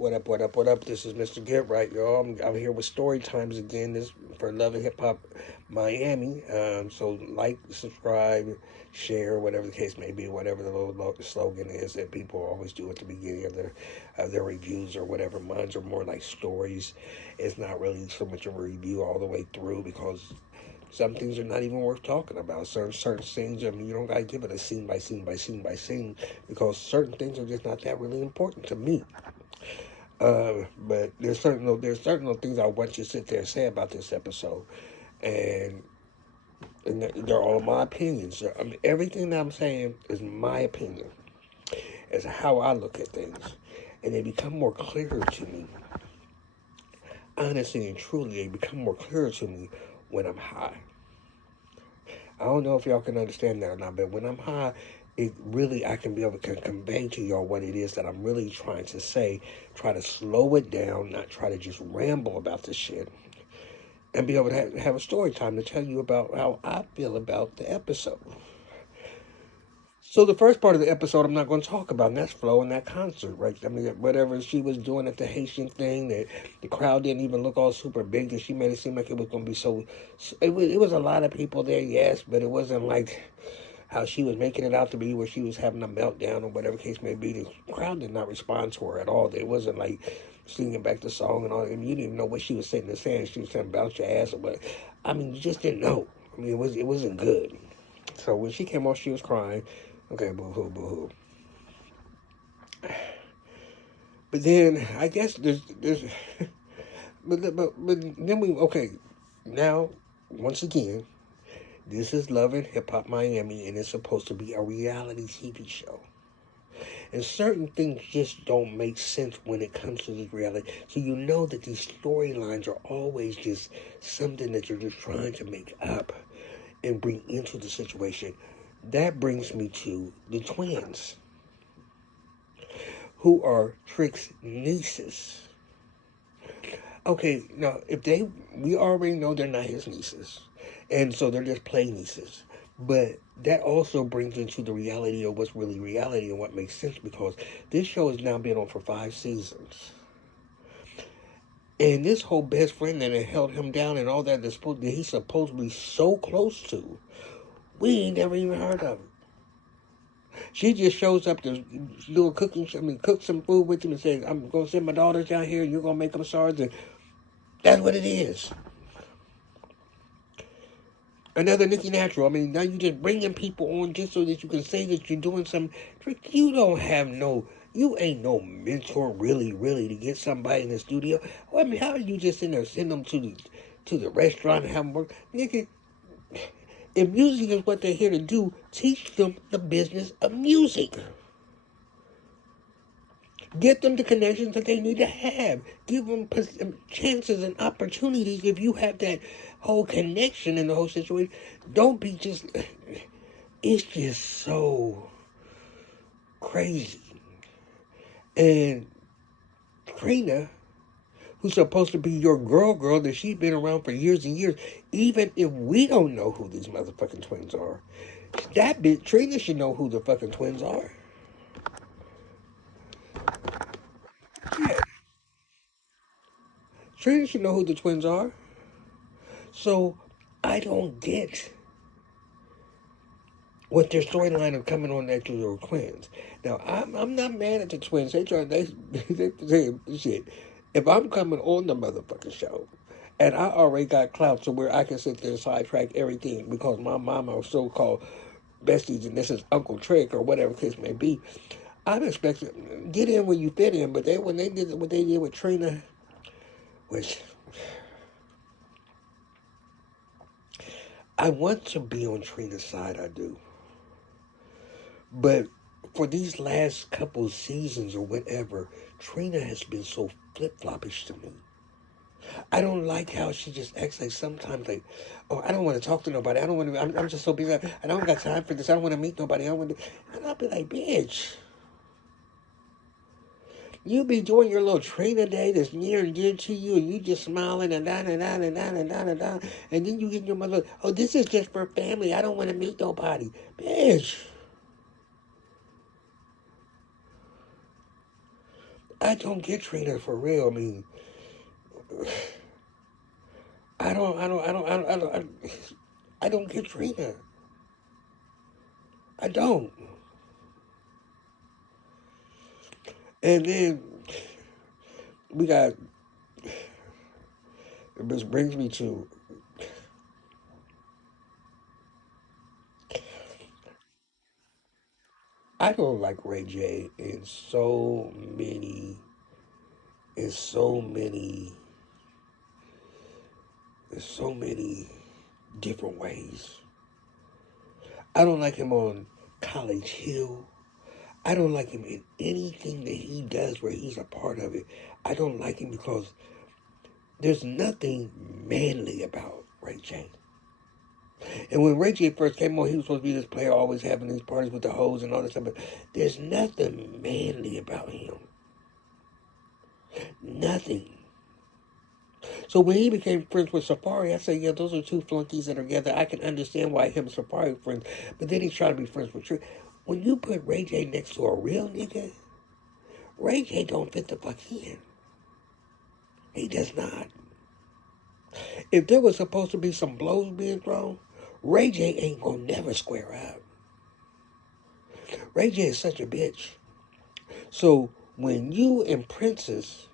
What up, what up, what up? This is Mr. Get Right, y'all. I'm here with Story Times again. This for Love and Hip Hop Miami. So like, subscribe, share, whatever the case may be, whatever the little slogan is that people always do at the beginning of their reviews or whatever. Mine's are more like stories. It's not really so much of a review all the way through because some things are not even worth talking about. Certain things, I mean, you don't gotta give it a scene by scene by scene by scene because certain things are just not that really important to me. But there's certain little things I want you to sit there and say about this episode, and they're all my opinions. I mean, everything that I'm saying is my opinion, is how I look at things, and they become more clearer to me. Honestly and truly, they become more clearer to me when I'm high. I don't know if y'all can understand that or not, but when I'm high, it really I can be able to convey to y'all what it is that I'm really trying to say. Try to slow it down, not try to just ramble about this shit, and be able to have a story time to tell you about how I feel about the episode. So the first part of the episode I'm not going to talk about, and that's Flo and that concert, right? I mean, whatever she was doing at the Haitian thing, that the crowd didn't even look all super big, that she made it seem like it was going to be so. It was a lot of people there, yes, but it wasn't like how she was making it out to be, where she was having a meltdown or whatever case may be. The crowd did not respond to her at all. It wasn't like singing back the song and all. I mean, you didn't even know what she was saying and saying. She was saying about your ass or what. I mean, you just didn't know. I mean, it wasn't good. So when she came off, she was crying. Okay, boo hoo, boo hoo. But then I guess there's but then we okay now once again this is Love and Hip Hop Miami, and it's supposed to be a reality TV show. And certain things just don't make sense when it comes to this reality. So you know that these storylines are always just something that you're just trying to make up and bring into the situation. That brings me to the twins, who are Trick's nieces. Okay, now if we already know they're not his nieces, and so they're just play nieces. But that also brings into the reality of what's really reality and what makes sense, because this show has now been on for 5 seasons. And this whole best friend that had held him down and all that that he's supposed to be so close to, we ain't never even heard of it. She just shows up to do a cooking, cook some food with him and says, I'm going to send my daughters down here and you're going to make them SARS. And that's what it is. Another Nicki Natural. I mean, now you just bringing people on just so that you can say that you're doing some. You don't have no. You ain't no mentor, really, really, to get somebody in the studio. Well, I mean, how are you just in there send them to the restaurant and have them work, nigga? If music is what they're here to do, teach them the business of music. Get them the connections that they need to have. Give them chances and opportunities if you have that whole connection in the whole situation. Don't be just. It's just so crazy. And Trina, who's supposed to be your girl that she's been around for years and years, even if we don't know who these motherfucking twins are, that bitch Trina should know who the fucking twins are. Yeah, Trina should know who the twins are. So I don't get what their storyline of coming on that to the twins. Now I'm not mad at the twins. They say shit. If I'm coming on the motherfucking show, and I already got clout to where I can sit there and sidetrack everything because my mama was so called besties and this is Uncle Trick or whatever case may be, I'm expecting get in where you fit in. But when they did what they did with Trina, which I want to be on Trina's side, I do. But for these last couple seasons or whatever, Trina has been so flip floppish to me. I don't like how she just acts like sometimes like, oh, I don't want to talk to nobody. I don't want to. I'm just so busy. I don't got time for this. I don't want to meet nobody. I don't want to. And I'll be like, bitch, you be doing your little Trina day that's near and dear to you, and you just smiling and down and down and down and down and down, and then you get your mother. Oh, this is just for family. I don't want to meet nobody, bitch. I don't get Trina for real. I mean, I don't get Trina. I don't. And then we got, this brings me to, I don't like Ray J in so many, in so many different ways. I don't like him on College Hill. I don't like him in anything that he does where he's a part of it. I don't like him because there's nothing manly about Ray J. And when Ray J first came on, he was supposed to be this player always having these parties with the hoes and all that stuff, but there's nothing manly about him. Nothing. So when he became friends with Safari, I said, yeah, those are two flunkies that are together. I can understand why him and Safari are friends, but then he's trying to be friends with Trick. When you put Ray J next to a real nigga, Ray J don't fit the fuck in. He does not. If there was supposed to be some blows being thrown, Ray J ain't gonna never square up. Ray J is such a bitch. So when you and Princess,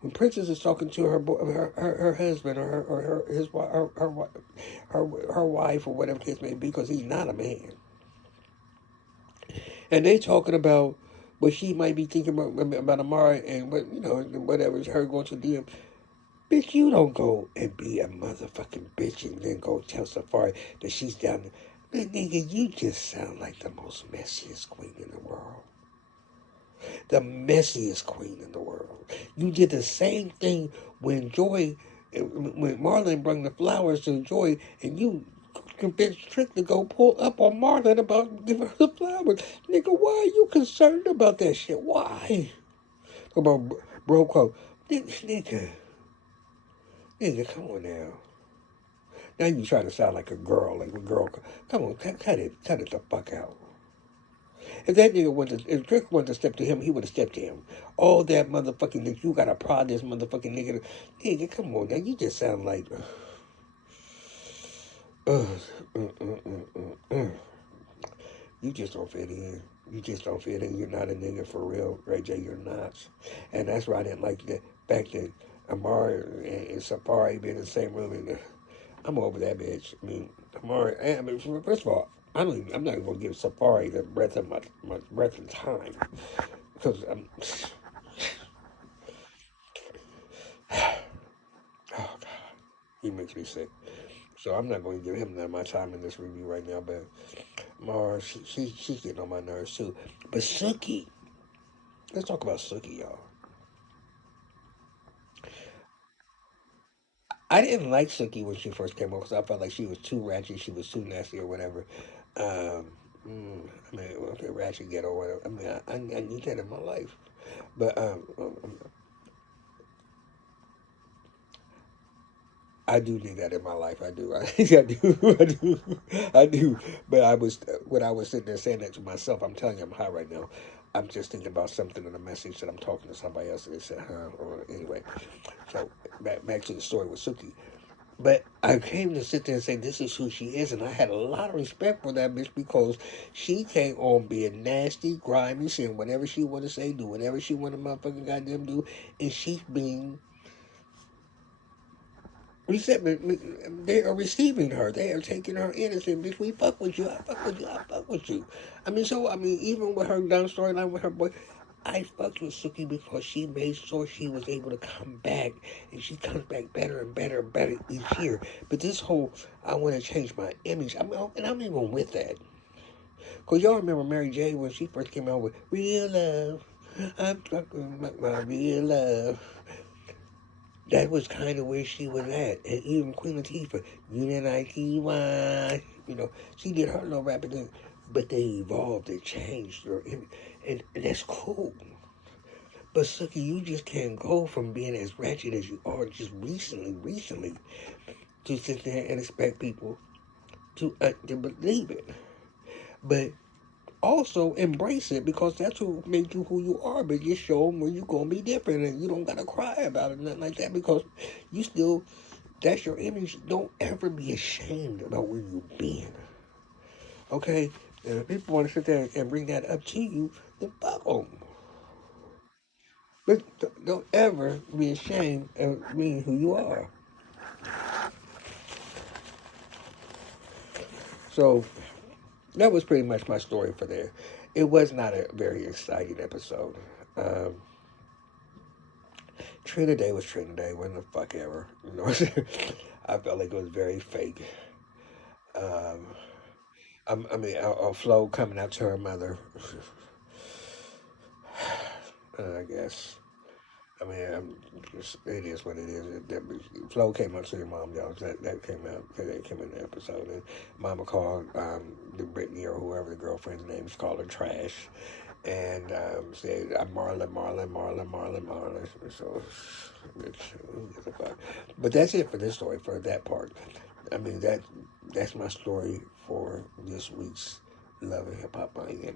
when Princess is talking to her husband or her wife or whatever case may be, because he's not a man, and they talking about what she might be thinking about Amara and what whatever her going to DM. Bitch, you don't go and be a motherfucking bitch and then go tell Safari that she's down there. Man, nigga, you just sound like the most messiest queen in the world. The messiest queen in the world. You did the same thing when when Marlon brought the flowers to Joy, and you convinced Trick to go pull up on Marlon about giving her the flowers. Nigga, why are you concerned about that shit? Why? About bro code. Nigga, come on now. Now you trying to sound like a girl, Come on, cut it the fuck out. If that nigga if Trick wanted to step to him, he would have stepped to him. All that motherfucking nigga, you gotta prod this motherfucking nigga. Nigga, come on now, you just sound like, you just don't fit in. You just don't fit in. You're not a nigga for real, Ray J. You're not, and that's why I didn't like the fact that Amari and Safari being in the same room. And I'm over that bitch. I mean, Amari. I mean, first of all, I'm not gonna give Safari the breath of my breath of time because I'm. Oh God, he makes me sick. So I'm not going to give him none of my time in this review right now. But Mara, she's getting on my nerves too. But Suki, let's talk about Suki, y'all. I didn't like Suki when she first came on because I felt like she was too ratchet, she was too nasty or whatever. Um, I mean, okay, ratchet ghetto or whatever. I mean, I need that in my life. But I do need that in my life. I do. I do. I do. I do. But when I was sitting there saying that to myself, I'm telling you, I'm high right now. I'm just thinking about something in a message that I'm talking to somebody else and they said, huh? Or anyway. So back to the story with Suki. But I came to sit there and say, this is who she is. And I had a lot of respect for that bitch because she came on being nasty, grimy, saying whatever she want to say, do whatever she want to motherfucking goddamn do. And she's being resentment. They are receiving her. They are taking her in and saying, "Bitch, we fuck with you. I fuck with you. I fuck with you." I mean, even with her down storyline with her boy, I fucked with Suki because she made sure she was able to come back, and she comes back better and better and better each year. But this whole, I want to change my image. I mean, and I'm even with that. Cause y'all remember Mary J when she first came out with "Real Love." I'm talking about my real love. That was kind of where she was at. And even Queen Latifah, Unity, she did her little rapping thing, but they evolved, they changed, and that's cool. But Suki, you just can't go from being as ratchet as you are just recently, to sit there and expect people to believe it. But also embrace it because that's what made you who you are. But just show them when you're gonna be different, and you don't gotta cry about it, nothing like that, because you still, that's your image. Don't ever be ashamed about where you've been. Okay, and if people want to sit there and bring that up to you, then fuck them. But don't ever be ashamed of being who you are. So that was pretty much my story for there. It was not a very exciting episode. Um, Trina Day was Trina Day. Wasn't the fuck ever. You know, I felt like it was very fake. Um, I mean, Flo coming out to her mother. I guess. I mean, it is what it is. Flo came out to your mom, y'all. That came out. That came in the episode. And Mama called the Brittany or whoever the girlfriend's name is, called her trash, and said Marlon. So, but that's it for this story, for that part. I mean, that's my story for this week's Love and Hip Hop Miami.